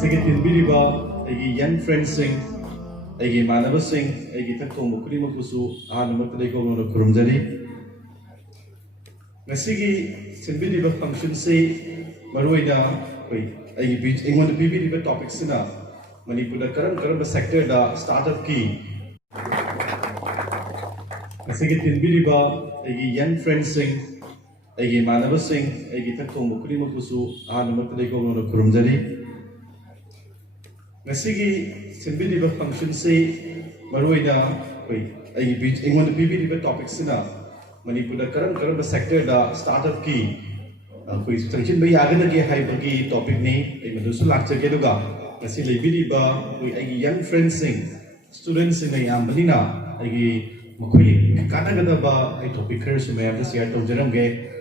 Masih tinbiriba young friends sing, manaba sing, takto mukri makusu number tadi ko no kurumjari. Masih tinbiriba function say maruida beach ingon bibiriba topics na Manipur da karam sector da startup ki. Masih tinbiriba young friends sing, manaba sing, takto mukri makusu number tadi ko no kurumjari. Masih tinbiriba function say maruida beach ingon bibiriba topics na Manipur da karam sector da startup ki. Tangchin bay yagan lagi hai bagi topic ni madusu lakcha ke duga masih lebih diba young friends sing students sing yang belina makui kata ba topik kerja semua yang share tahu jaram ke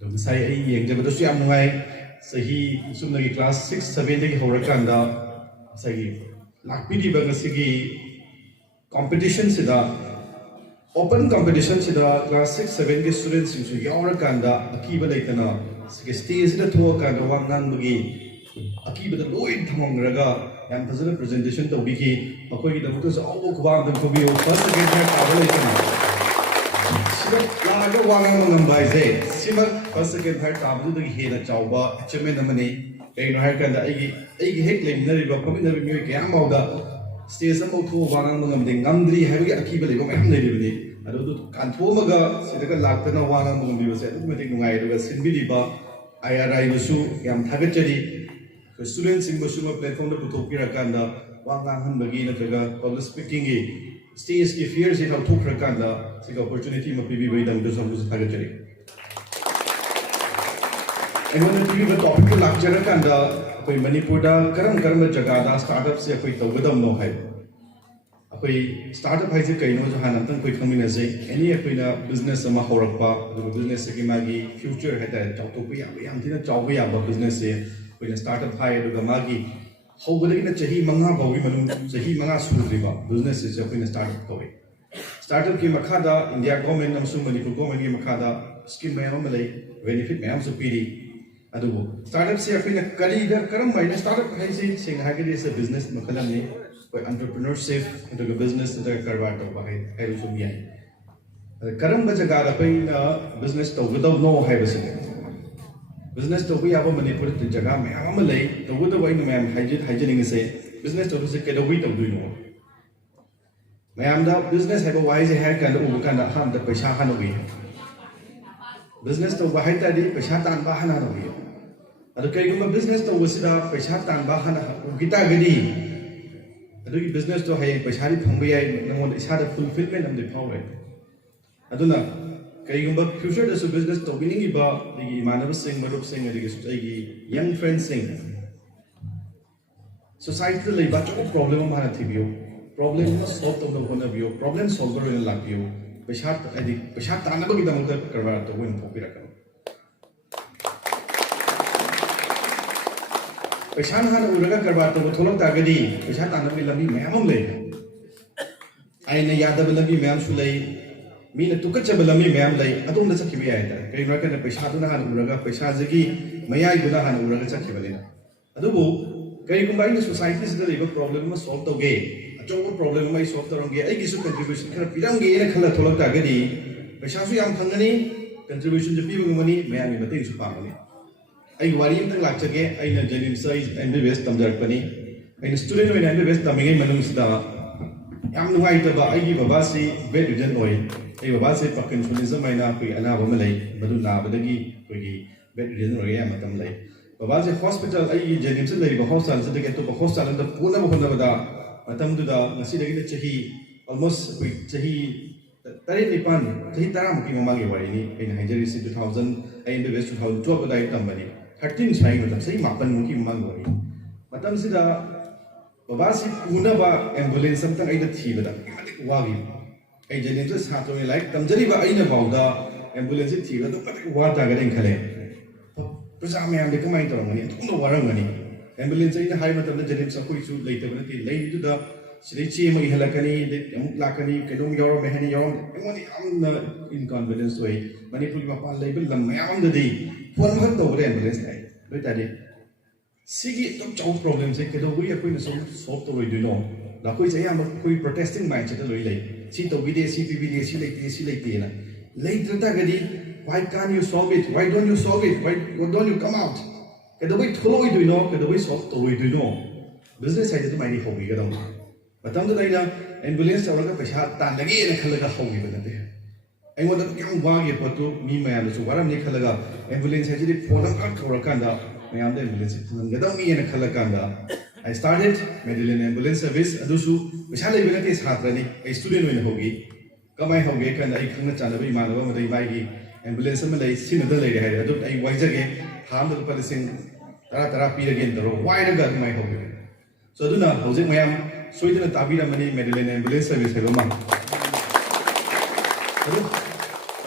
dan saya yang jadi betul siam nungai sahi sum lagi class 6 7 lagi horakan da sahi lakpi diba ngasih competition sida open competition sida class 6 7 ke students sing yang horakan da akiba leitana stage da thua ka da wangan bagi aki bada loi thamang raga yan fazana presentation to biki makoi ki da mutu sa awu khwa da ko bi first second third tabal itna sima la ga wangan mangam bai se sima first second third tabal da he da chawba achievement amani kai no har kan da ai hek lem na ri ba komi na mi ke am da stage am thu wangan mangam ding ngamdri ha bi aki ba le ba mai nei ri ni adu kan tho maga sidaka laktana wangan mangam bi ba se adu metik ngai ru ga sinbi di ba IRI musu yang target jadi students yang musu platform da putok pirakanda wangang han bagi na jaga public speaking gi stage ki fears it auto pirakanda sega opportunity ma pibi bai dang dosam musu target jadi enon pibi ba topic ko lecture kanda koi Manipur da karam jaga da startup se koi tawgadam no hai koi startup hai je kai no jahan antang koi khamina je any koi na business ama horakpa do business ki magi future heta chawto ko yam thina chawba ya business se koi na startup hai do magi hobadagi na chahi manga bawi manung chahi manga sudriba business se koi na startup koi startup ki makhada India government namsu Manipur government ki makhada scheme mayam malai benefit mayam su piri adubo startup se koi na kari da karam mai na startup hai se sing ha ke se business makhalam ni koi entrepreneurship into the business to the karwa to bahai hai sum yai karam ba jaga da pai na business to without no hai base business to bi aba Manipur to jaga me am lai to with the way no ma'am hygiene se business to se ke do wi to do no ma'am da business hai ba wise hai kan da u kan da ham da paisa kan wi business to bahai ta di paisa tan ba hana no wi adu kai gum business to wasida paisa tan ba hana kita gadi adugi business to hai paisa ri phangba yai namon isa da fulfillment am de power aduna kai gumba future da su business to biningi ba digi manab sing marup sing adigi su gi young friends sing society le ba to problem ma na thibio problem ma solve to no na bio problem solver in la bio paisa ta na ba gi da mo da karwa to win popira ka paisa na uraga karba to tholok ta gadi paisa ta na mi lambi mayam le ai na yada ba lambi mayam su lai mi na tukacha ba lambi mayam lai atum da sakhi bi ai ta kai ra ka na paisa tu na han uraga paisa jagi mayai guna han uraga sakhi ba le adubu kai kumbai na society se da le problem ma solve to ge acho problem mai solve to ge ai gi su contribution khara pirang ge na khala tholok ta gadi paisa su yam phangani contribution je pi ba ngani mayam mi mating su pa ngani I worry tang lakchage aina genuine size and the best tamjarpani aina student oina and the best tamingai manungsda yam nuai ta ba ai baba si bedridden oi ai baba si Parkinsonism aina koi anaba ma lai madu nabadagi koi gi bedridden oi ya matam lai baba si hospital ai genuine se lai ba hospital se de to hospital da puna ba hona da matam du da ngasi dagi de chahi almost koi chahi tari nipan chahi taram ki mamang wari ni aina hajari si 2000 ai in the best 2012 da tambani 13 sai matam sai mapan muki mangori matam sida baba si puna ba ambulance samtang ai da thiba da matik wagi ai jenin se sato ni like tamjari ba ai na bauda ambulance thiba da matik wa ta ga den khale prasa me am de kamai to ngani to warang ngani ambulance ai na hai matam da jenin sa koi su leite ba ti lei du da sidai chi ma halakani de amuk lakani kedong yoro me hani yoro ngoni am na inconvenience oi Manipur ma pa label lam mayam da di phone bhat to re ambulance ai loi ta di सिगी एकदम चाउ problem से केदो we अखोई न solve तो रोइ दुनो लाखोई से याम कोई protesting mindset लोइ ले सी तो विदे सी पीबीडी सी लेते ना लेत्रता गदी why can't you solve it why don't you solve it why don't you come out केदो वी थोलोइ दुनो केदो वी सॉल्व तो रोइ दुनो बिजनेस साइड तो माइनी होगी गदो मतम तो लाइना एम्बुलेंस तौरगा पैसा तान लगे न खलगा होगी बनते अइमोदा क्याम वागे पतो मी मयाम सु वारम ने खलगा एम्बुलेंस हाइजि फोन अम कौरकांदा मयाम दे एम्बुलेंस फंगदा मी न खलकांदा I started MediLane ambulance service adusu पैसा लेबे नते छात्रनी ए स्टूडेंट होइन होगी कमाई होगे कन आई खंगना चानबे इमानबा मदई बाइगी एम्बुलेंस में लई सिनदा लेरे हाय अदु आई वाइजगे हाम द पलिसिंग तरा तरा पीरगे दरो वाइरगा कमाई होगे सो अदुना हौजे मयाम सोइदना ताबिरा मनी MediLane ambulance service हेबमा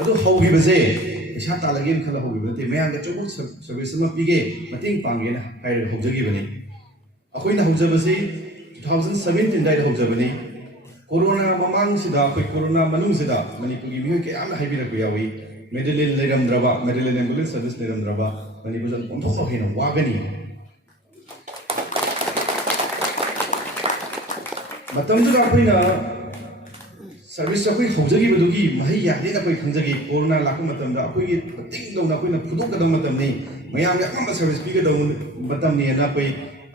अदु होगी बजे पैसा तालगे खला होगी बते मयाम ग चोबु सर्विस में पीगे मतिंग पांगे ना हाय होजगी बनी अखोइना होजबसी 2017 दाइ होजबनी कोरोना ममांग सिदा अखोइ कोरोना मनुंग सिदा मणिपुरी मिहोय के याम हाइबिरक यावी MediLane लेरमद्रबा MediLane एम्बुलेंस सर्विस लेरमद्रबा मणिपुर जन कोंथोनो हेना वागनी मतमदुदा अखोइना सर्विस अखोइ होजगी बदुगी महि यादे अखोइ खंजगी कोरोना लाको मतमदा अखोइगी तिंग दौना अखोइना फुदोकदम मतमनी मयाम या अम सर्विस पीगदम मतमनी ना कोइ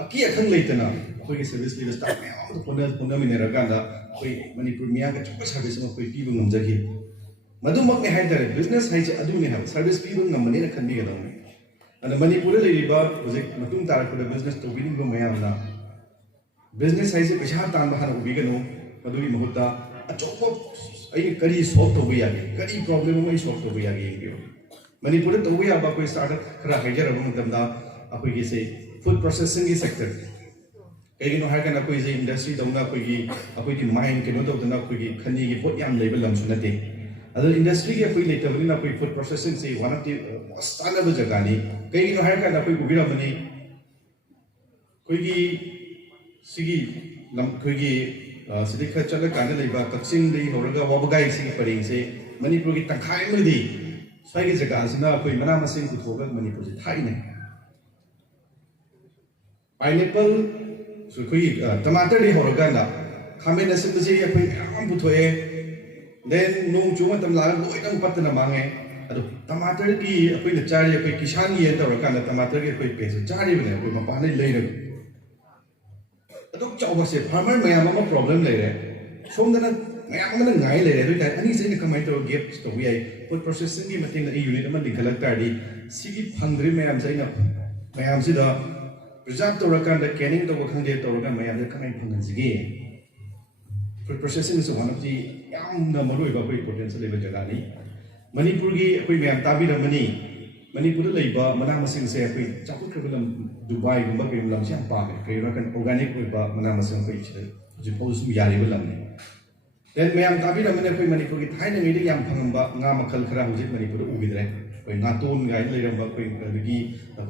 अकी अखंग लेतना कोई सर्विस लेबर स्टाफ में और पुनः मिनेरकांदा कोई मणिपुर मियां का चुप सर्विस में कोई पीबो ngमजगी मधुमक ने हाइदरे बिजनेस हाइजे अदुने हा सर्विस पीबो ngमने न खंदी गदो अन मणिपुर लेरिबा प्रोजेक्ट मतुम तारक बिजनेस तो बिनिबो मयामना बिजनेस हाइजे पैसा तान बहान उबिगनो मधुगी महुता अचोको आई करी सॉल्व तो बियागे करी प्रॉब्लम में सॉल्व तो बियागे इंगियो मणिपुर तो बियाबा कोई स्टार्टअप खरा हाइजर मतमदा अखोई से फूड प्रोसेसिंग की सेक्टर कहीं हार का कोई इंडस्ट्री दौना कोई माइन कनो तौदना कोई खनी की पोट याम लेबल लमसु नते अदो इंडस्ट्री के कोई लेतबनिना कोई फूड प्रोसेसिंग से वन ऑफ द मोस्ट तानब जगह नि कहीं हार का कोई उबिरमनी कोई सिगी लम कोई सिदि ख चल कान लेबा कक्सिंग दे होरगा वबगाई सिगी परिंग से मणिपुर की तंखाई मदी स्वाई की जगह सिना कोई मना मसिंग पुथोगा मणिपुर से थाई ने पाइनएप्पल सुखुई टमाटर दी होरगांदा खामेन असिबसे अखोई याम पुथोए देन नोंग चुमा तम लाग लोइदम पत्तना मांगे अदो टमाटर की अखोई न चारी अखोई किसान की तौरकांदा टमाटर की अखोई पेसे चारी बने अखोई मपाने लेरे अदो चावसे फार्मर मयाम अमा प्रॉब्लम लेरे सोमदना मयाम मन ngai लेरे दो ताई अनि से कमाई तो गेप तो वी आई फूड प्रोसेसिंग की मतिंग इ यूनिट अमा दिखलक ताडी सिगी फंद्रि मयाम सैना मयाम सिदा प्रिजर्व तौरकांदा कैनिंग तो खंगे तौरका मयाम खनाई फंगनसिगे food processing is one of the यामना मरुइबा कोई पोटेंशियल लेवल जगह नि मणिपुर की कोई मयाम ताबिरमनी मणिपुर लेबा मना मसिंग से कोई चाकुख्रबलम दुबई गुम्बा के लम से पागे कई रकन ऑर्गेनिक होइबा मना मसिंग कोई छ जे पोसु यारिबा लमने देन मयाम ताबिरमने कोई मणिपुर की थाइने मेदि याम फंगंबा nga मखल खरा हुजिक मणिपुर उगिद्रे कोई नातोन गाय लेरंबा कोई अदगी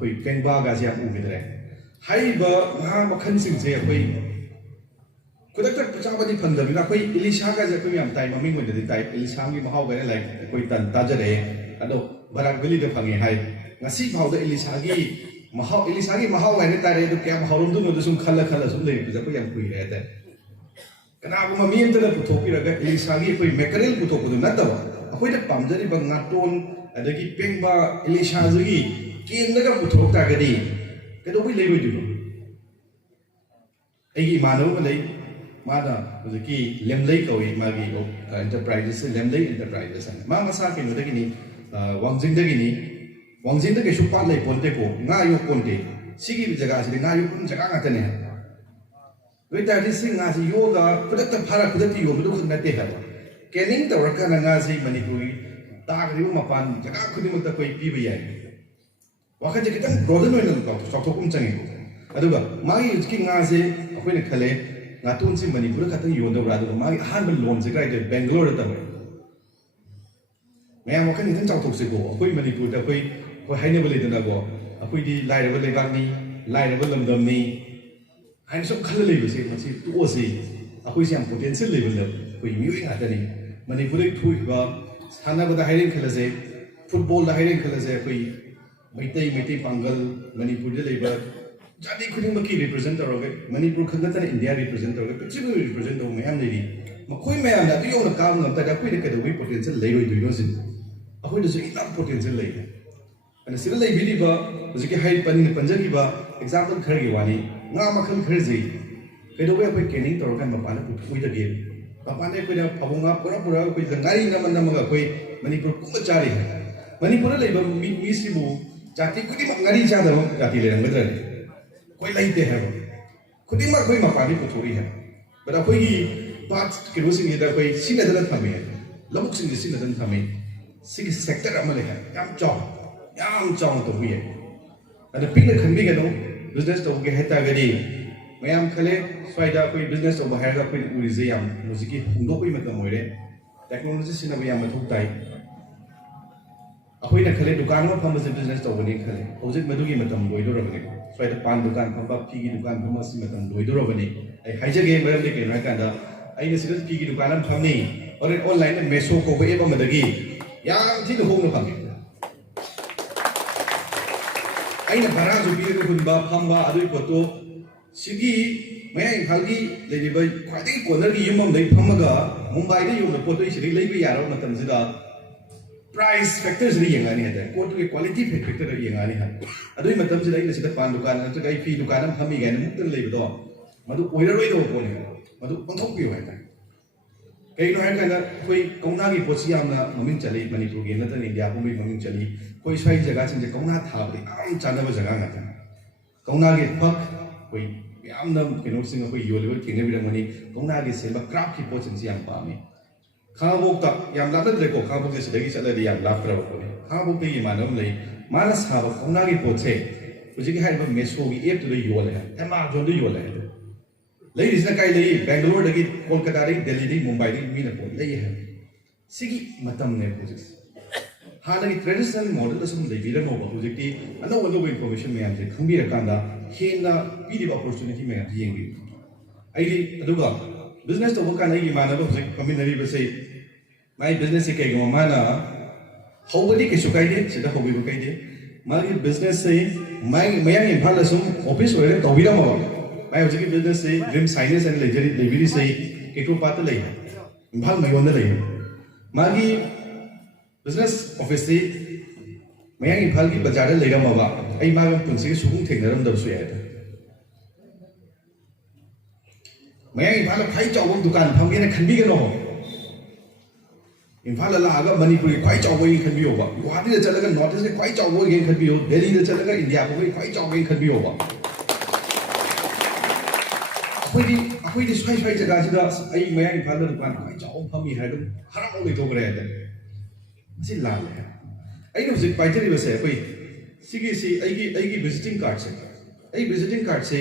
कोई पेंगबा गा से उगिद्रे हाइबा nga मखन सिंग से कोई खुदक चाबदी फंदबिना कोई इलिशा का जे कोई याम ताई ममिंग वदि ताई इलिशा की महाव गरे लाइक कोई तन ताजरे अदो बराक वेली दे फंगे हाय ngasi भाव द इलिशा की महाव गरे तारे दो क्या भावरम दु नो सुम खल सुम ले जे कोई याम कुई रहते कना गु ममी अंत पुथोपी रगा इलिशा की कोई मैकरेल पुथोपदु नतबा अखोई द पामजरी बंग नाटोन अदगी पेंगबा इलिशा जगी केनगा पुथोक तागदी कदो कोई लेबो दुनो एगी मानव में लई मादा की लेमलई कौई मागी एंटरप्राइजेस लेमलई एंटरप्राइजेस मा मसा के नदगिनी वांगजिंग दगे सुपा लई पोंते को nga यो पोंते सिगी जगह से nga यो कुन जगह गातने वे तादि सिंग nga से योगा खुदत फारा खुदत यो बदु खनते है केनिंग तवरका nga से मणिपुरी तागरिबो मपान जगह खुदिमत कोई पीबे याय वाखजे कितन ब्रोडन होइना को चौथोकुम चंगे अदुगा मागी इसकी nga से अखोइने खले नातुन से मणिपुर खतन योदब्रा अदुगा मागी हान लोन से गाइदे बेंगलोर तब मैं वखन इतन चौथोक से को अखोइ मणिपुर दा कोई हाइने बले दना को अखोइ दी लाइरबे लेबागनी लाइरबे लमदमनी हाइन सब खल लेबसे मसी तोसे अखोइ से पोटेंशियल लेवल कोई म्यूई गातनी मणिपुर थुइबा सानाबदा हाइरिंग खलसे फुटबॉल दा हाइरिंग खलसे कोई मैतई पांगल मणिपुर दे लेबा जाति खुदिंगमकी रिप्रेजेंट तौरगे मणिपुर खंगतन इंडिया रिप्रेजेंट तौरगे पृथ्वी रिप्रेजेंट तौ मैम लेरी मखोय मैम ना अदु योना काम ngam ta da khoi de kadoi potential leiroi duino sin akhoi de enough potential lei and sila lei bidi ba hojiki hai panjagi ba example khar gi wani nga makhal khar jei kadoi akhoi training tauroga mapana puthui da ge mapana khoi da phabunga pura khoi ngari nam ga khoi manipur kuma chari manipur lei ba mi sibu jati kudi ngari cha da jati le ngadra koi lai de hai kudi ma khoi mapani puthori hai but akhoi gi part kerosing ida koi sinadana thame lamuk sing sinadana thame sigi sector amale hai yam chong to wi hai ada pin khanbi ga no business to ge heta ga di mayam khale swaida koi business to bahar ga koi uri je yam musiki hundo koi matam moire technology sina yam mathuk tai akhoi na khale dukan ma pham business to bani khale hojik madugi matam loi do rabani swaida pan dukan phamba phi gi dukan phamba si matam loi do rabani ai haije ge maram de ke na kan da ai ne sigas phi gi dukan am phamni or online na meso ko be ba madagi yam thi no hong no phang ai na bara ju bi ko hunba phamba adui ko to sigi Mayang Imphal gi lei ba khwai corner gi yum am dei phamaga Mumbai de yum po to isi lei bi yaro matam sida price factors ni yengani hada ko to quality factor ni yengani ha adui matam sida ina sida pan dukan na to gai phi dukan am phami ga na muktan lei ba do madu oiraroi do ko ne madu onthok pi hai ta kai no hai kana koi kauna gi pochi amna mamin chali manipur gi na ta india ko bi mamin chali koi swai jaga chin je kauna tha ba am chana ba jaga ngata kauna gi pak koi yamna kino sing koi yo level thing bi ramani kauna gi se ba craft ki pochin si am pa me khawok ta yam la ta le ko khawok je sidagi chala di yam la pra ba ko ne khawok te yi manam lei mana sa ba kauna gi poche uji gi hai ba meso gi app to yo le amazon to yo le ladies na kai lei Bangalore dagi Kolkata dagi Delhi dagi Mumbai dagi mina po lei hai sigi matam ne project hanagi traditional model asum lei bira no project ti ano information me amje khangbi rakanda hena pidi opportunity me yeng bi ai aduga business to kana gi mana ba project community ba sei my business ke ga mana hobadi ke sukai de sida hobi ko kai de mari business sei mayang Imphal asum office where to bira ma मैं उसी की business से dream साइनेस and लेजरी लेबरी से keto पाते ले इम्फाल में योंदे ले मागी बिजनेस ऑफिस से मैं इम्फाल की बाजार ले रहा माबा ऐ माग पुंसी की सुकुंग टेक्नरम दब सुया था मैं इम्फाल खाई चावल दुकान फंगे ने खंबी के नो इम्फाल ला आगा मणिपुरी खाई चावल की खंबी होगा गुवाहाटी से चलेगा नॉर्थ ईस्ट से खाई चावल की खंबी हो दिल्ली से चलेगा इंडिया को खाई चावल की खंबी होगा अखोई दी swai jaga sida ai Mayang Imphal da dukan kai chaw phami hai dum haram oi to gre da si la le ai no zik pai tari ba se koi sigi si ai gi visiting card se ai visiting card se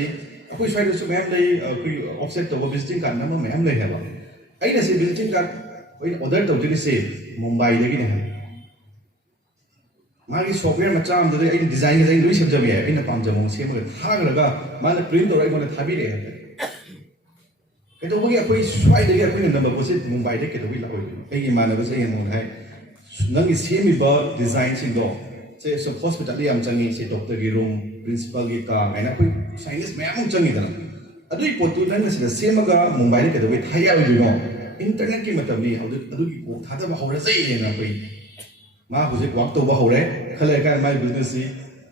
अखोई swai da su ma'am lai koi offset to visiting card na ma ma'am lai hai ba ai na se visiting card koi order to jini se Mumbai da gi ne hai मागी software मचा am da ai design lui sem jabi hai ai na pam jamong se ma thang raga ma na print to rai ko na thabi re hai cái đó bây giờ xoay đấy cái này number posit Mumbai đấy cái đó bị lỗi cái gì mà nó sẽ hiện một hay nó cái xem bị bơ design xin đó sẽ so hospital đi am changi sẽ doctor cái room principal cái cả cái nào cái science mẹ không changi đó ở đây bộ tụi nó sẽ xem mà cái Mumbai đấy cái đó bị thay đổi rồi nó internet cái mà tầm đi họ được cái bộ thà tao bảo là gì này cái mà posit waktu bảo đấy khai lại cái my business gì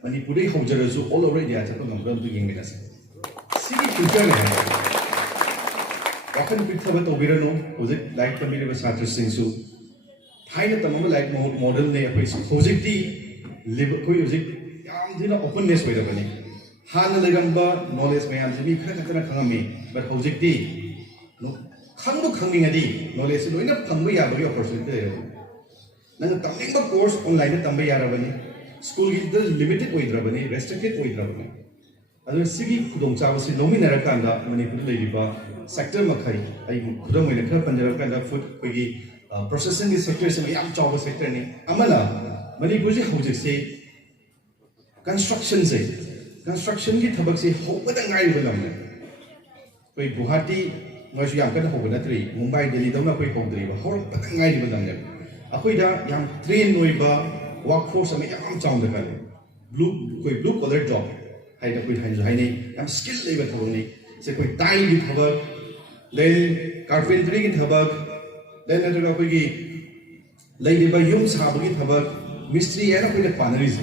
Manipuri không chơi được số all over India chắc là nó làm được những cái này sĩ future này often pick up to Birano, was it like the middle of Satra Singsu? Tiny Tamama like modern day place, Hositi, Liverpool, Yam openness with the money. Han Legamba, knowledge may have to be Kakami, but Hositi, no, Kango coming a day, knowledge, no enough Tamaya of your person there. Then the Taming course online Tambaya Ravani, school is the limited with Ravani, restricted with Ravani. Other Sigi Kudong Chavasi, Nominara Kanda, Manipur sector makai ai khudam mai khar panjab kan da food koi processing ki sector se yam chaw sector ni amala Manipur ji hojik se construction ki thabak se hobada ngai balam koi Guwahati ngai su yam kan hobada tri Mumbai Delhi dam na koi hobdri ba hor pata ngai balam ne akoi da yam train noi ba workforce me yam chaw da kan blue collar job haida koi hain haini am skill leba thoroni se koi tile gi thabak then carpentry gi thabak then aduga koi gi leiba yum sabu gi thabak mystery ana koi da panaris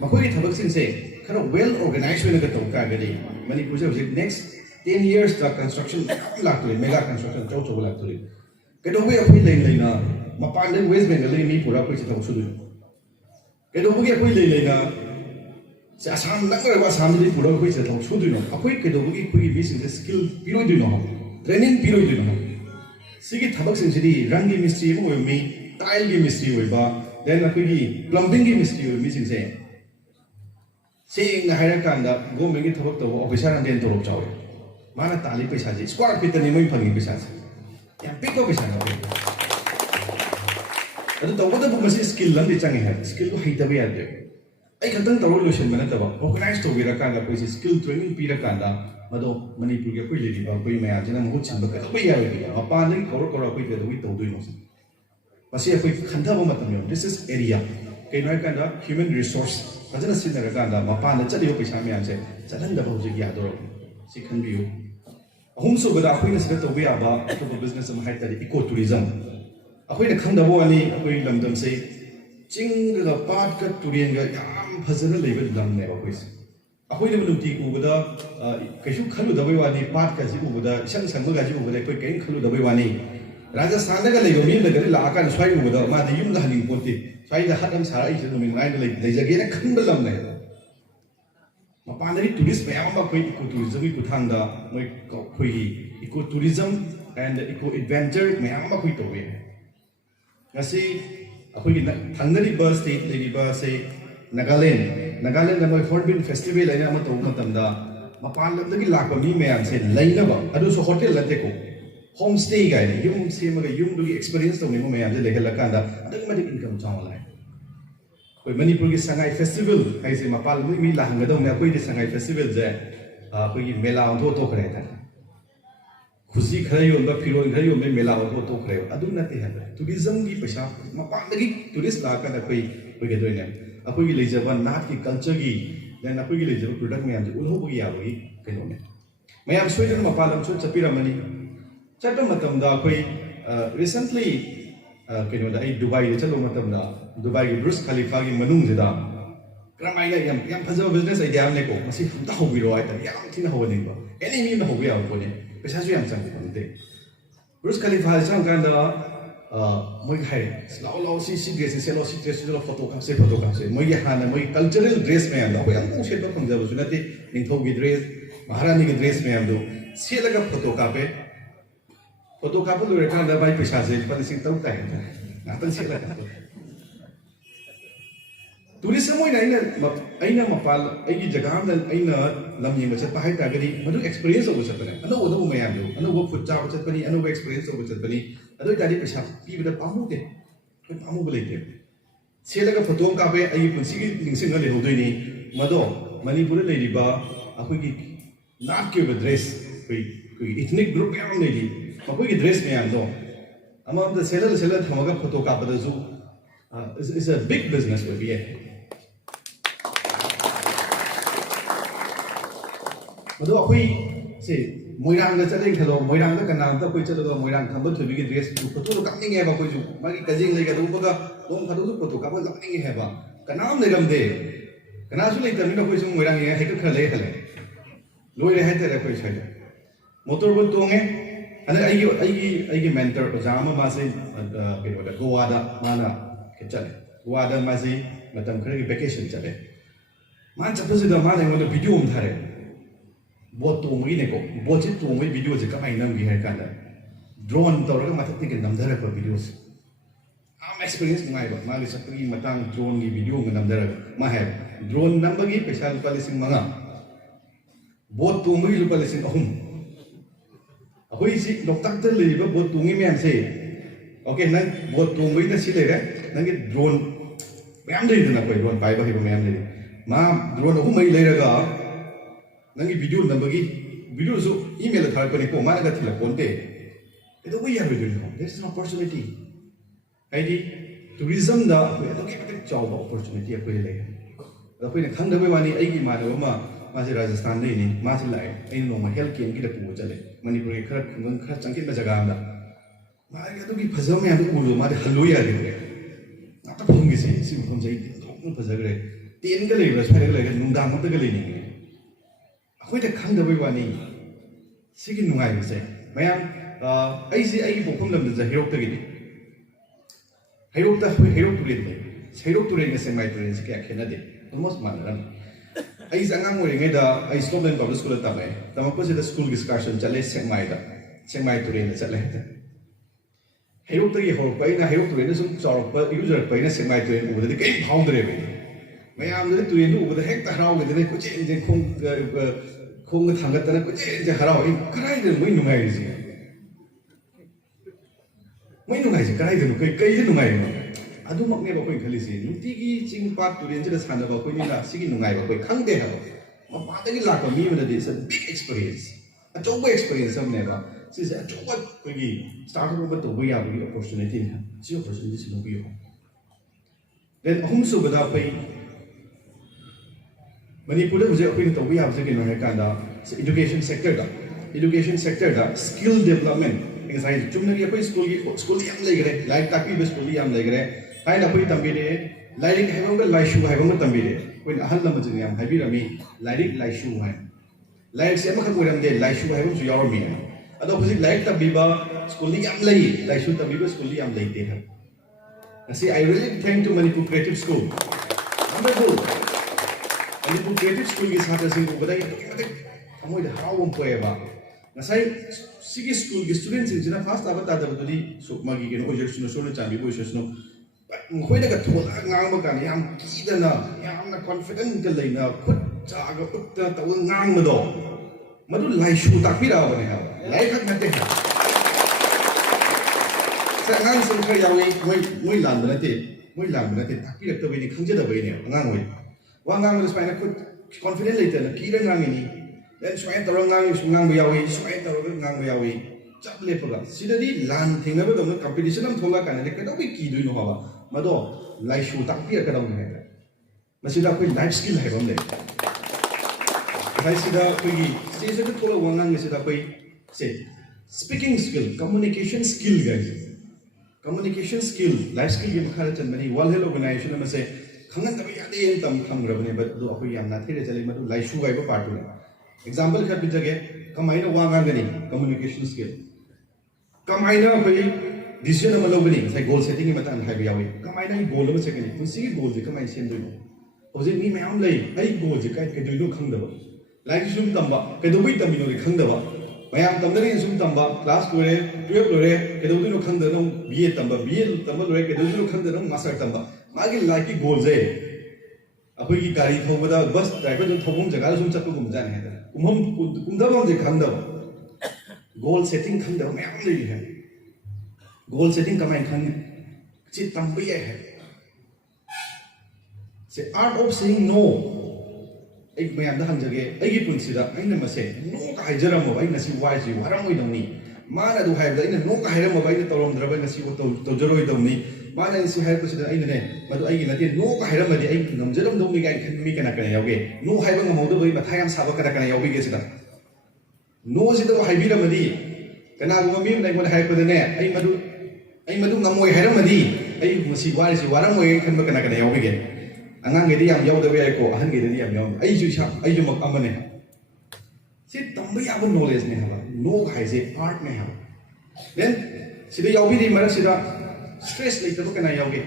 makoi gi thabak sin se khara well organized wena ga tawka gadi Manipur se next 10 years the construction lakli mega construction chau chau lakli kedo we apoi leina mapan de west bengal mi pura koi se thaw sudu kedo we apoi leina se asam nang ra asam di pura koi se thaw sudu no apoi kedo we koi bi sin skill piroi du no training piroi du no sigi thabak sin sidi rangi mystery mo mi tile gi mystery oi ba then apoi gi plumbing gi mystery oi mi sin se sing na haira kanda government gi thabak taw officer and den torop chawe mana tali paisa ji square feet ni mai phangi paisa ya piko paisa no adu tawada bu masi skill lam di changi ha skill ko haita be ade ai khatang taw solution mana taw organized to bira kanda ko skill training pira kanda mado Manipur ge koi ledi ba koi maya jana mo chamba ka koi ya be apa ni kor koi de wi taw doi no masi koi khantha ba matam yo this is area kai noi kanda human resource ajana sinara kanda mapa na chali paisa me ase chalan da bawji ya do si khan biu ahum so bada koi na sida taw be aba to business am haita ecotourism akoi na khang da bo ani akoi lamdam se ching ga pat ka turien ga yam phajana lebe lam ne ba koi akoi ne nuti ku bada kaishu khalu da bai wani pat ka ji ku bada sang sang ga ji ku bada koi kain khalu da bai wani Rajasthan da ga lego mi da ga la ka swai ku bada ma da yum da haning ponti swai da hadam sara ai se no min ngai da le jage na khan da lam ne ma pa na ri tourist ba ma koi ecotourism ku thang da moi koi ecotourism and eco adventure ma ma koi to we ngasi akoi gi thangari ba state legi ba se Nagaland na moi Hornbill festival aina ma to matam da mapan lam lagi lakwa mi mayam se laina ba adu so hotel la te ko homestay ga ni yum se ma ga yum du gi experience to ni mo mayam je legal la kanda adag ma income chang la koi Manipur gi sangai festival ai se mapal mi la hang da me koi de sangai festival je koi gi mela on to kare ta खुशी खरे यो बा फिरो खरे यो में मेला हो तो खरे अदु नते है tourism की पैसा मपान लगी टूरिस्ट ला का कोई कोई के दोने अखोई की लेजबा नाट की कल्चर की देन अखोई की लेजबा प्रोडक्ट में आजे उन्हो बगी याबगी केनो में मयाम सोइदन मपालम सो चपिरा मनी चटम मतम दा कोई रिसेंटली केनो दा आई दुबई दे चलो मतम दा दुबई की ब्रुज खलीफा की मनुंग जेदा क्रमाइना यम फजो बिजनेस आइडिया ने को मसी हमता होबिरो आइ त याम थिना होने को एनी मी न होबि याव को ने पैसा जो yang canggih penting. Terus kali faham kan dah, moi hai, law si dress lo foto kapse, moi hana moi cultural dress में हम लोग yang mung शेप पर पंजाब सुना थे निंथो की dress, महारानी की dress में हम लोग सी लगा फोटो कापे लोग रखना dah भाई पैसा से पर सिंग ताऊ ताई ना, नातन सी लगा Tourism mo aina mapal aigi jagam dan aina lamni macam pahai tagari madu experience obo chatane ano odo mayam do ano wo futcha obo chatani ano experience obo chatani ado tadi pesa pi bida pamu de ko pamu belete selaga photo ka be ai punsi gi ningsing le hodoi ni mado Manipur le riba akoi gi not ke dress koi ethnic group yam le di akoi gi dress me am do amam the seller thamaga photo ka bada zu is a big business will be Madu akoi se moirang da chale khalo moirang da kanam da koi chalo moirang thamba thubi gi dress tu photo ro kapning he ba koi ju magi kajing le ga du ba dom khadu su photo ka ba lapning he ba kanam le gam de kana su le tamni koi su moirang he he ka khale loi re he te koi sai motor bol tong he ana ai gi mentor pajama ma se ke da goa da mana ke chale goa da ma se matam khare gi vacation chale man chapse da ma ne mo video um thare boat to mui ne ko boat to mui video je kamai nam gi hai kana drone to ra ma thak ti nam dara ko videos am experience ngai ba ma li sakri matang drone gi video ngam dara ma hai drone nam ba gi pesa lupa lising manga boat to mui lupa lising ahum ahoi si loktak te le ba boat to ngi me se okay nang boat to mui na si le re nang gi drone mem de na ko drone pai ba hi ba mem de ma drone ahum mai le ra ga nangi video nambagi video so email thar ko ne ko ma ga thila konte edo we have been there's an opportunity ID tourism da ko edo ke chaw opportunity ko le da ko ne khang da bai wani ai gi ma da ma मासे राजस्थान नहीं मासे लाए इन नोमा health care की रखूँ चले मणिपुर के खर खुंगन खर चंकित में जगह आंदा मारे क्या तो भी फजल में आंदे उड़ो मारे हल्लो यार दिले आता फंगे से इसी फंग जाई तो फजल रहे तीन का ले बस फाइल ले नुंदांग मत का ले नहीं अखोई तो खंग दबे वानी सिगी नुंगाई बसे मयाम ऐसे ऐकी पोखम लम्दे जा हेरोक तक हेरोक तक हेरोक तुरेन से माइ तुरेन से क्या खेना दे almost मानरन ऐसे अंगांग ओरिंगेदा ऐ स्लोबन पब्लिक स्कूल तमे तमको से स्कूल डिस्कशन चले सेमाइ तुरेन चले हेरोक तक हो पैना हेरोक तुरेन सुम चौरप यूजर पैना सेमाइ तुरेन उबदे कई फाउंडरे बे मयाम दे तुरेन उबदे हेक तहराव गदे कुछ जे खोंग थांगतना कुछ जे हराव कराई दे मोइ नुंगाई जी मोइ नुंगाई जी कराई दे कई जे नुंगाई अदुमकने बकोई खलिसी नुतिगी चिंग पाक तुरेन जे साना बकोई निला सिगी नुंगाई बकोई खंगदे हा मपादगी लाक मी मदे इज अ बिग एक्सपीरियंस अचौब एक्सपीरियंस हमने बा सिसे अचौब कोई स्टार्टअप में तो बुया बुगी अपॉर्चुनिटी है सी अपॉर्चुनिटी से बुयो देन अहुम सु बदा पे मणिपुर हुजे अखोई तो बुया जे केनो है कांदा एजुकेशन सेक्टर दा स्किल डेवलपमेंट एक्सरसाइज चुमनगी अखोई स्कूल याम लेगरे लाइक ताकी स्कूल याम लेगरे हाइना अखोई तंबीरे लाइरिक हाइबंग लाइशु हाइबंग तंबीरे कोई अहल लमजन याम हाइबिरमी लाइरिक लाइशु हाइ लाइक से अमखक ओरमदे लाइशु हाइबंग सु यावरमी अदो हुजी लाइक तंबीबा स्कूल याम लई लाइशु तंबीबा स्कूल याम लेते है asi I really thank to Manipur Creative School number 2 Manipur Creative School ki chhatra sing ko badai amoi da hawum poeba ngasai sigi school ki students sing jina first aba ta da duli sukma gi gen ojek suno solo chambi bo sesno khoi da ka thola ngang ma kan yam ki da na yam na confident ka leina khut cha ga utta ta ngang ma do madu lai shu tak pi ra ba ne ha lai khak na te ha sa ngang sing khar yawi moi lan ba te tak pi rak ta bai ni khang ja da bai ne ngang oi wa ngang ma spine khut confident leiter na ki da ngang ni then swai ta ngang su ngang ba yawi swai ta ngang ba yawi chap le pa sidadi lan thing na ba dom competition am thola kan ne ka da bai ki dui no ba mado lai shu tak pi ka dom ne masida koi life skill hai bam le hai sida koi gi se se thola wa ngang sida koi se speaking skill communication skill guys communication skill life skill gi makhara chan mani world health organization ma se khangan da ya de tam khang rabne but do akoi yam na thire chale madu lai shu gai ba part ne example khat bi jage kamaina wa ngang gani communication skill kamaina koi decision ma logani sai goal setting ma tan hai ba yawi kamaina goal ma se gani punsi goal je kamai sem doi hoje mi mayam lai ai goal je kai kai doi no khang da ba lai sum tamba kai do bai tam no khang da ba mayam tamdari sum tamba class lore 12 lore ke do no khang da no BA tamba lore ke do no khang da no master tamba magi like ki goal je apoi ki gari thobada bus driver jo thobum jaga sum chappu gum jane ha kumda bam je khang da goal setting khang da mayam le hai goal setting kamai khang chi tambi hai se art of saying no एक मैं अंदर हम जगह एक ही पुंसीदा ऐन मसे no का हाइजरा mobile नसी YG warm वही दमनी माना दो हाइजरा ऐन नो का हाइजरा मोबाइल तोरम द्रबे नसी वो तो जरो ही दमनी माना इसी हाइजरा पुंसीदा ऐन ने मधु ऐन नती नो का हाइजरा मधे ऐन नमजरम दमनी का ऐन मी कना कना यावे नो हाइजरा नमोदो वही बथायम साबा कना यावे के सिदा नो सिदा हाइबिरा मधी कना गो मी नै मन हाइजरा ने ऐन मधु नमोय हाइजरा मधी ऐन मसी वाइजी वारम वही खन कना कना यावे के angang ge yam yaw da bai ko ahan ge yam yaw ai ju sha ai ju mak amane si tambi ya knowledge ne ha no khai se art ne ha then sida yaw bi ri mara sida stress le ta kana yaw ge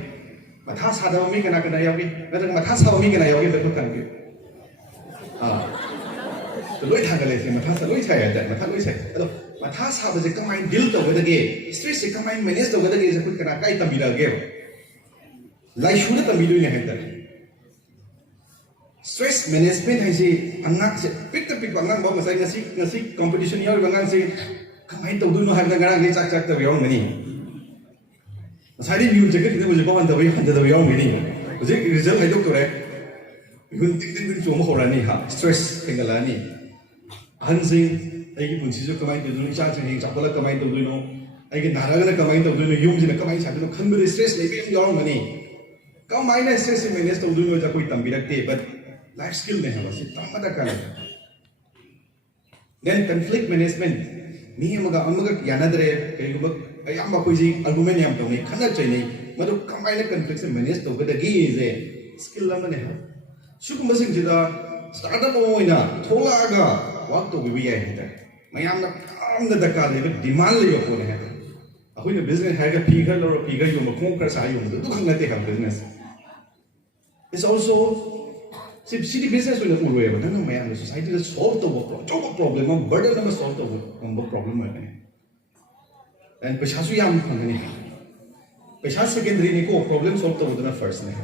matha sa da mi kana yaw ge na matha sa mi kana yaw ge ba kan ge to loi tha ga le se matha sa loi cha ya da matha loi sa ado matha sa ba je kamai deal to ga da ge stress se kamai manage to ga da ge se kut kana kai tambi da ge lai shu da tambi do ne ha ta stress management hai si angak se pick angang ba masai ngasi competition yaw angang se kamai to du no ha ngara ngi chak ta yaw ngani masai ni view jaga ni mo ba wan da yaw ngani je result hai dok to re gun tik chom ho ra ni ha stress thengala ni han sing ai gi punsi jo kamai to du ni cha chang chak la kamai to du no ai gi nara ga kamai to du no yum ji na kamai cha du no khan bi stress le bi yaw ngani kamai na stress manage to du no ja koi tambi rakte but life skill ne haba si tamada kala. Then conflict management mi amaga yanadre kayuba ayamba koisi argument yam tawni khana chainai madu combine conflict se manage to gada gi je skill amane ha sugumba sing jida startup oina thola ga work to bi ya hita mayam na kam da dakal le demand le ko ne ha akoi ne business ha ga figure lo figure yo ma khong kar sa yo du khang te ka business it's also city business with a way, but then my society is solve the problem, burden of solve the problem. And Peshasu Yam company. Pesha secondary Nico problem solved the first name.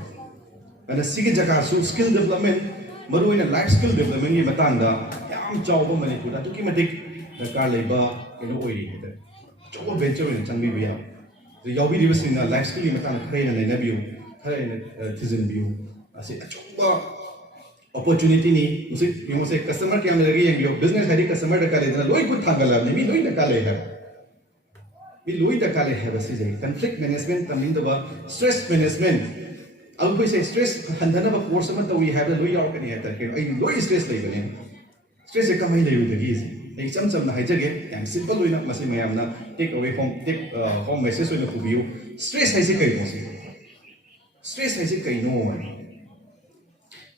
And a Sigijakasu skill development, Maru in a life skill development in Matanda, Yam Job of Manipur, to Kimatic, the car labor in a way. Job venture in Changbia. The Yobi was in a life skill in Matana Crane and a Nebu, Tizen view. I say, opportunity ni mesti customer kya lagi yang bio business hari customer dak kale loi kut thangala ni mi loi dak kale hai mi loi dak kale hai basi jai conflict management taming to ba stress management alu koi se stress handana ba course ma to we have loi yaw kani hai ta ke ai loi stress lai bane stress ka mai lai u dagi ai cham cham na hai jage yang simple loi na masi mayam na take away from message loi na ku bio stress hai se kai no se stress hai se kai no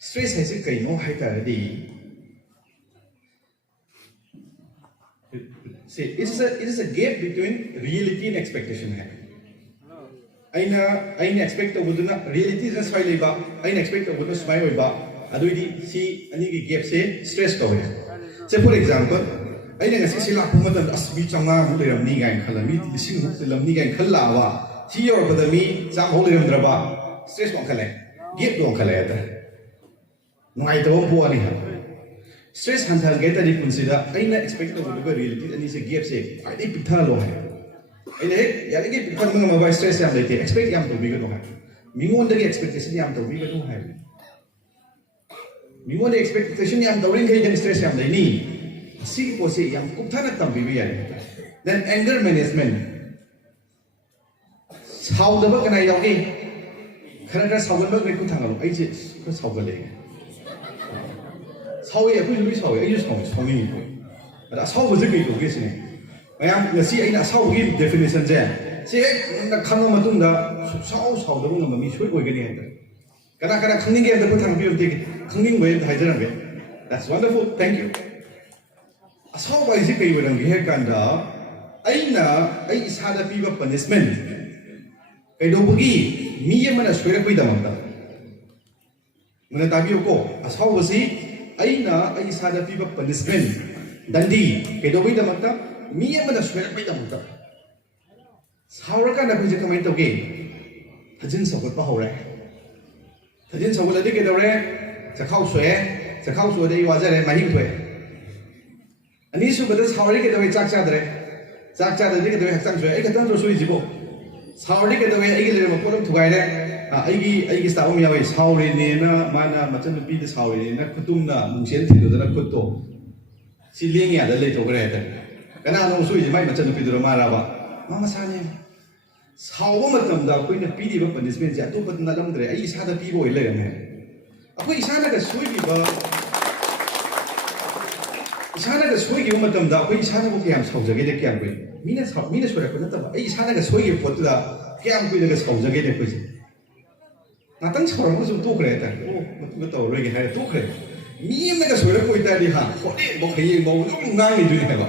stress has a kind of high say it is a gap between reality and expectation. I expect to do reality is a smile ba. I expect to do smile ba. Aduidi see any gap say stress to it. Say for example, I never see sila kumatan as bi changa muliram ni gang kalami lising muliram ni gang kalawa. See your badami sam muliram draba stress kong kale gap dong kale Ngai to po ani ha stress han thang geta di consider aina expect to do reality ani se gap se ai dei pitha lo hai ai le ya le gi pitha mang ma stress yam le te expect yam to bi ga no hai mingon de expectation yam to bi ga no hai mingon de expectation yam to ring kai de stress yam le ni si ko se yam kup thana tam bi ya then anger management how the ba kana yaw ni khara saw ba ku thang lo ai je ko saw ga le 사회에 그리고 사회 이제 성이 나 사회 저기 또 계시네 그냥 역시 이나 사회의 definition제 제가 칸노 맞는다 사우도 뭔가 미 쉬고 있겠네 가나 강ning 게 그 당비면 되게 강ning 왜 하이저는 게 that's wonderful thank you 사우가 이제 그 이런 게 해간다 아이나 아이 사다 비바 punishment 그도보기 미에만 쉬려 거이다 맞다 문에 답이었고 사우것이 aina ai sada piba punishment dandi kedoi da makta miya mana swera pai da makta sauraka na kuje kamai to ge thajin sabat pa hore thajin sabat adi ke dore chakhau swe dei wa jare mahing thwe ani su bada sauri ke dore chak cha dare ke dore hakchang swe ai katang ro sui jibo sauri ke dore ai ge le ma kolam thugai re I start on my way. How in Nena, Mana, Matan, be this how in Nakutuna, Munchen, the Nakuto. Siling at the little bread. And I know so is my Matan Pedro Marava. Mama Sani. How woman the Queen of Pidi weapon is meant to put Nadamre. I had a people in Legan. A place had a sweet Sana the swaggy woman that we had a camp house again a camp with. Minas were a put I had a swaggy put the camp with a house again a prison. Natang seorang pun sudah kereta, betul lagi hari tu kereta. Ni mereka sudah kau itu dia, kau ni bawa kaya bawa ngang ni dunia apa?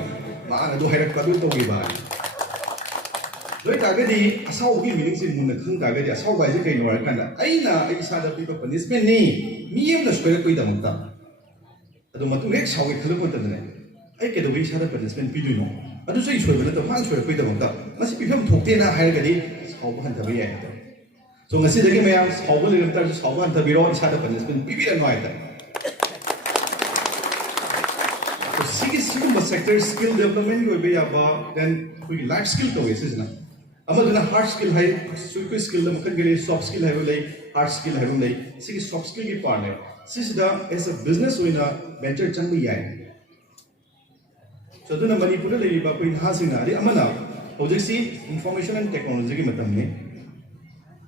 Mana tu hari kau tu tahu gimana? Lalu tak jadi asal ugi milik si mana kang tak jadi asal baca kaya orang kan? Aina sada pipa punishment ni, ni mereka sudah kau itu mata. Aduh matu rek sahaja kalau kau tak ada. Ay kaya tu sada punishment pidu no. Aduh saya sudah benar tu faham sudah kau itu mata. Masih pipa thokte na hari kadi sahaja kan tak boleh ada. So ngasi lagi mayang sahabat lagi kita sahabat terbiro isada punishment pipiran noy ta. So sigi sector skill development ko be aba then koi life skill to is na. Ama duna hard skill hai koi skill lam kan gele soft skill hai lai hard skill hai lai sigi soft skill ki part hai. Sisida as a business oina venture chang bi yai. So duna Manipur le ba koi hasina ri amana hojiksi information and technology ki matam ne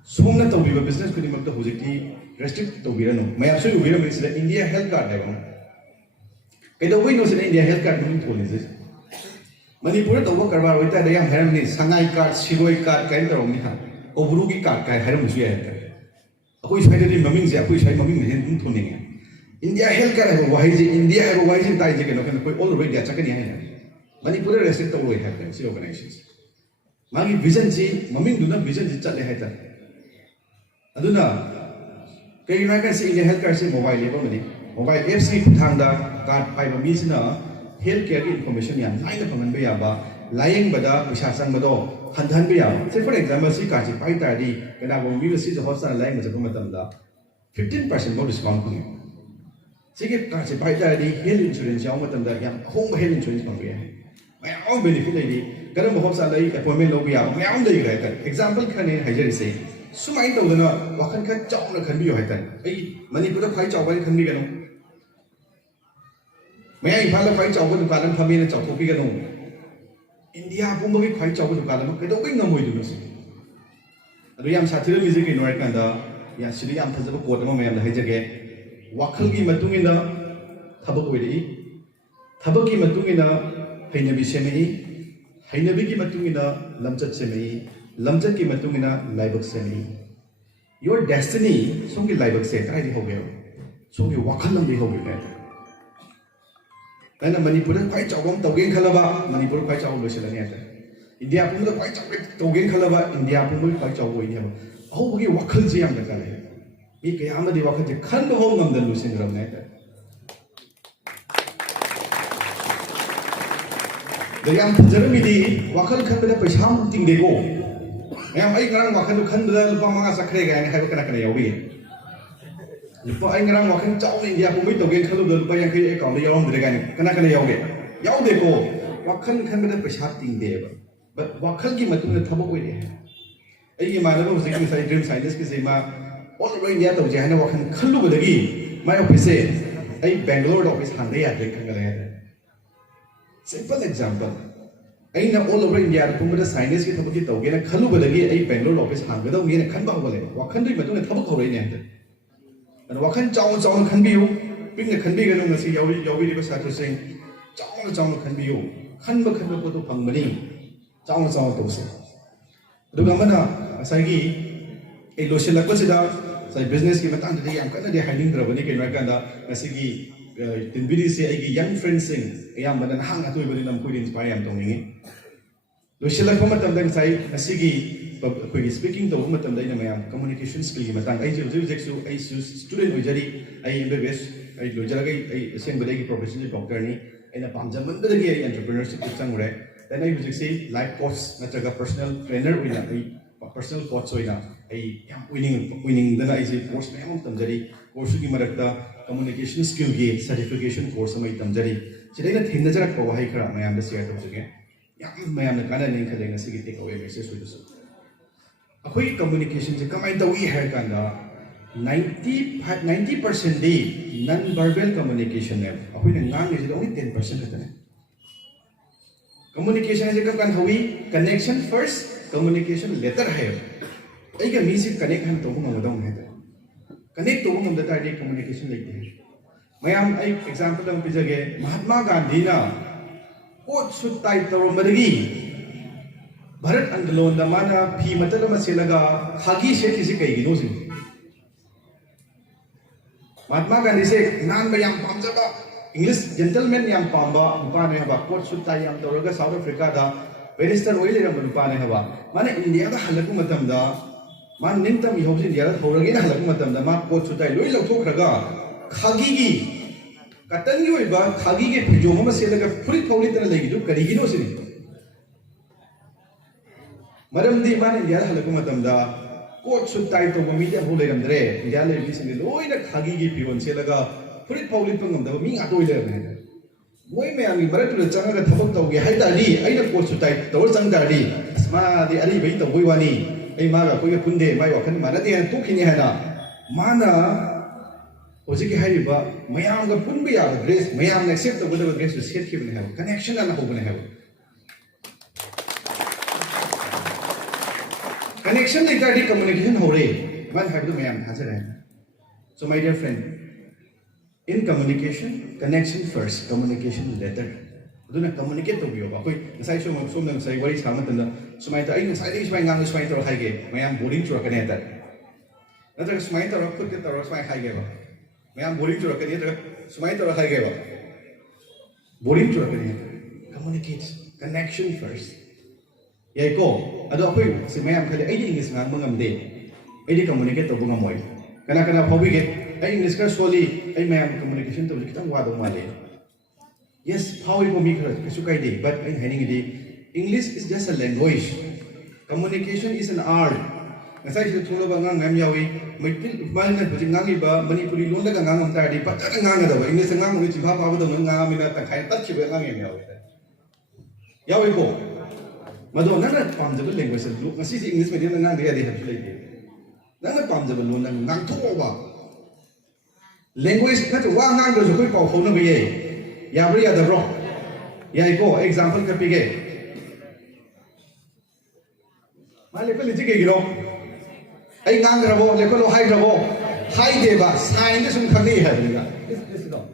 Song na tawbiba business ko di magta hojikti restrict to be no. My absolute will is the India health card. I don't know the India health card moving to Manipur to work about with the young Harmony, Sangai card, Shigoi card, Kenter Omiha, Oburugi card, Haramusia. Who is headed in Maming, who is Maming Tuning. India health card, why is India have a wise in Tajikan and already a second Manipur restrict away happens, the organizations. Magi vision, Maming do not vision the Charlie Hatter. Aduna. Kaya nga kasi in the healthcare si mobile labor money, mobile apps ni thanda card pai ba misna healthcare information yan lain na pangan ba yaba laing bada pisasang bado handan ba yaba. Say for example si card si pai tadi kana bong mi si hospital laing sa matam da 15% mo discount ko ni. Sige card si pai tadi health insurance yaw matam da yang home health insurance pang ba. May ang benefit lady karon mo hospital lai appointment lo ba yaba. May ang dai ga example khane hajer say Sumai to the Wakan can chop the can be your head. Manipur fight over can be gano. May I follow fight over the Palam Family and Chopigano? India Pumbi fight over the Palam, I don't bring them with us. Riam Satir music in Rakanda, Yasiriam Pazabu Quatamam and the Hejage, Wakalgi Matungina, Tabaki, Tabaki Matungina, Hainabi Semei, Hainabiki Matungina, Lamchat Semei. Lamchat की मतुंगिना लाइबक से नहीं Your destiny सोंगे लाइबक से काय दी हो गया सोंगे वाखलम दी हो गया है ना मणिपुर में फाइट चावम तोगें खलबा मणिपुर फाइट चावम लोग चलने आते इंडिया पुम तो फाइट चावम तोगें खलबा इंडिया पुम भी फाइट चावम वही है आओ बगी वाखल से हम लगा ले ये क्या हम दी वाखल से खंड हो गंदल लुसिन रमने आते दरियाम जरूरी दी वाखल खंड में पैसा हम तिंग देखो Em ấy ngang mà khăn khăn đưa lupa mang sakre gaya hay bukan akan yawi. Lupa ấy ngang mà khăn cháu này dia pun biết tàu game khăn đưa lupa yang khi account dia orang direct gaya kena kena yawi. Yaw deko, wakhan khăn benda pesat ting deh. But wakhan ki matung ne thabok wei deh. Ấy ki mana lo zikir saya dream scientist ki zima all right dia tàu jahan wakhan khăn lu bedagi. My office ấy Bangalore office handai ya dek kan gaya. Simple example. I na all over India pumada science ki thabaki tawge na khalu badagi ai Bangalore office hanga da ngi na khan ba bole wakhan ri matuna thabak hore ne ante and wakhan chaw khan bi yu ping na khan bi ga no ngasi yawi ri ba sa to sing chaw khan bi yu khan ba ko to phang mani chaw to se du ga mana asai gi ai lo shela ko sida sai business ki matang de yam kana de hiding dra bani ke na ka da ngasi gi tin bidi se ai gi young friends sing ayam badan hang atoi bani nam ko inspire am tong ngi Lucia like Homer Tamdang Sai, a Sigi, speaking to Homer Tamdana Mayam, communication skill, Matang, I student Ujari, I in the West, I Lujari, I send Badagi professional doctor, and a Panjaman entrepreneurship with Sangre. Then I would say life coach, Nataga personal trainer with a personal coach, so a winning then I say course Mayam Tamjari, Orsuki Marakta, communication skill game, certification course, May Tamjari. Today, the thing that I provide Mayam the Seattle again. Mayam na kana ning khalenga sigi take away message with us. Akoi communication se kamai tawi hai kanda 90% de non-verbal communication ne. Akoi na ngang is only 10% hata. Communication se kan hawi connection first, communication later hai. Ai ka mi se connect han to ngam dong hai. Connect to ngam da ta communication like hai. Mayam ai example dang pijage Mahatma Gandhi na What should I tell Madagi? Bharat Andalon, the mana, P. Matala Selaga, Hagi Shekisika, knows him. Mahatma Gandhi said, Nan by Yam Pamjaba, English gentleman Yam Pamba, Upanehava, what should I am Toraga, South Africa, Minister William Upanehava, Mana India, the Halakumatamda, Man Nintam Yos India, Horagin Halakumatamda, Mark, what should I do? Tokaga, Hagi. Katan yu iba khagi ke pijoma ma se laga full tholi tara legi du karigi no sini maram di man india halaku matam da coat should tie to mi ja hole ram dre india le bi sini loi na khagi ke pion se laga full tholi pangam da mi nga toi le ne moi me ami barat le changa ga thabak taw ge hai ta ri ai na coat should tie to chang ta ri asma di ari bai to boi wani ai ma ga koi punde mai wa khan mana de tu khini hai na mana Oji ki hari ba, mayam ga pun biya grace, mayam accept the whatever grace to set him in heaven. Connection and hope in heaven. Connection like that communication hore. One have to mayam hazard. So my dear friend, in communication, connection first, communication later. Aduna communicate to biyo ba? Koi nasai so nang sai wari sama tanda sumai ta ay nasai ni sumai ngang sumai to hai ge mayam boring chura ka ne ta. Natra sumai to khud ke to sumai hai ge ba. Mayam boring chura ka ne ta sumai to hai ge ba. Boring chura ka ne. Communicate, connection first. Yai ko ado koi si mayam khale ay English ngang mangam de. Ay di communicate to bungam moi. Kana phobi ge ay English ka soli ay mayam communication to kitang wa do male. Yes, how we make her, but in English is just a language. Communication is an art. As I said, Manipuri Lunda Gangang Tadi, but English and Gang, which you have out of the Ngamina, the kind of touch of Yang. Yawiko. Madonna, Ponsible language, look, I see English medium and they have played. None of Ponsible Lunda Ngang. Language, that's one hand of the people of Honabe. Yabri at the rock. Yaiko, example Kapige. My little Jigiro. I Nangravo, Lecolo Hydravo, High Deva, sign this one Kani. This is all.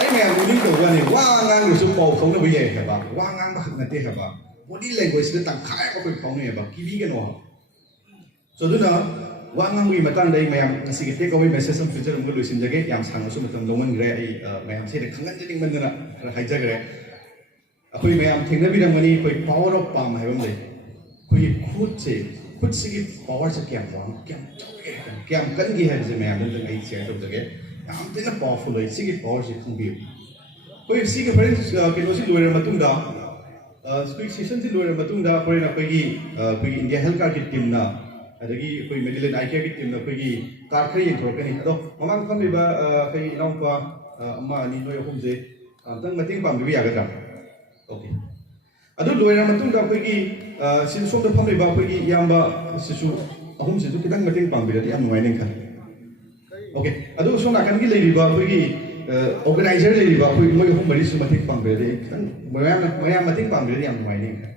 I may have been running one angle support from the way about one angle Natehaba. What is language that I'm kind of calling about Kivigan? So do not. Wang we matang day mayam kasi take away message ng future ng lusin jage yam sang so matang dongan gre ay mayam say kangan ting man na haja gre ako'y mayam tingna bi mani koi power of palm hai bam dai koi khud se power sa kyam kan gi hai je mayam dang ai share to jage yam tina powerful ai sig power se khung bi koi sig friends ke no si loira matung da speak session si loira matung da koi na koi India health card team na adagi koi MediLane IKEA team na koi car khari yang thorkani ado mamang family ba kai inongpa ama ni noi humje tang mating pam bi yagadra okay adu loira matung da koi sin som da family ba koi yamba sisu ahum sisu kitang mating pam bi yam nuai ning khan okay adu so na kan gi lei ba koi organizer lei ba koi moi hum bari su mating pam bi kitang mayam mating pam bi yam nuai ning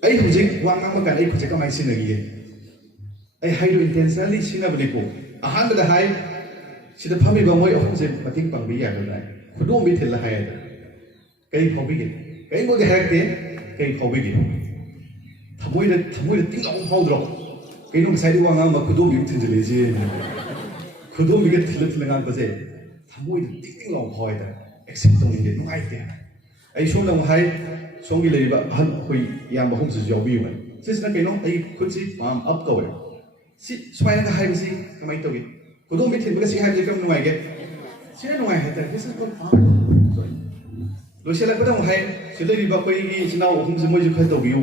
I project one number can I project my sin again. I hide intentionally sing a belief. A hundred the high, see the family boy of him, I think Pambi Yaga. Who don't meet the higher. Can you forbid it? Can you go the heck there? Can you forbid it? Tamoy think of how drop. Can you say one number could do it in the lazy? Could do get little and unpossessed. Tamoy thinking of how except only get no idea. I show them high. Songi lady ba han koi yam bahum su job bi man sis na kaino ai khud si up ka we si swai na hai si kamai to gi kudom bi thin ba si hai je kam nuai ge si na nuai ha ta this is called sorry lo se la ko dong hai si lady ba koi gi sinau hum si moi ju khai to bi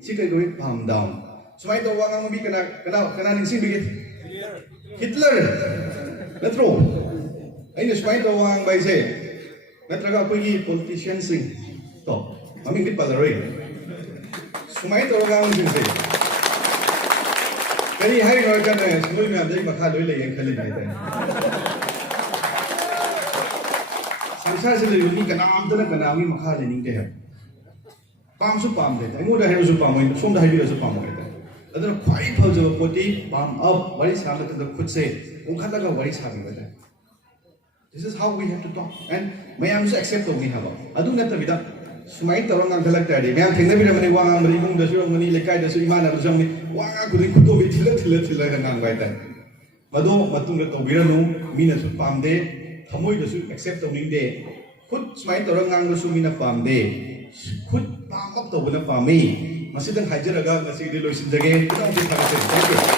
si kai koi palm down swai to wa ngam bi kana ning sing bi ge Hitler natro ai ne swai to wa ngai se natraga koi gi politician sing to Mami di Pibarel. Sumai to orang sing se. Kani hai noi kan semui me amjai makha loi le yang khali mai ta. Samsar se le ni kana am ta kana mi makha le ning te ha. Pam su pam le. Ai ngo da hai su pam moi som da hai bi su pam mai ta. Adana khwai phau jo poti pam up wari sa la ta khud se ong khata ka wari sa bi ba ta. This is how we have to talk and mayam su accept to ni ha ba. Adu na ta bida Sumai torong ang galak tadi, mayang tinggal bila mani wang amri mung dasu mani lekai dasu iman dasu mani wang aku di kudo bi tila dengan baita. Mado matung le to biranu mina su pamde, thamoi dasu accept to ning de. Khud sumai torong ang dasu mina pamde. Khud pam up to buna pami. Masih dan hajar agak masih di loisin jage. Kita mesti thank you.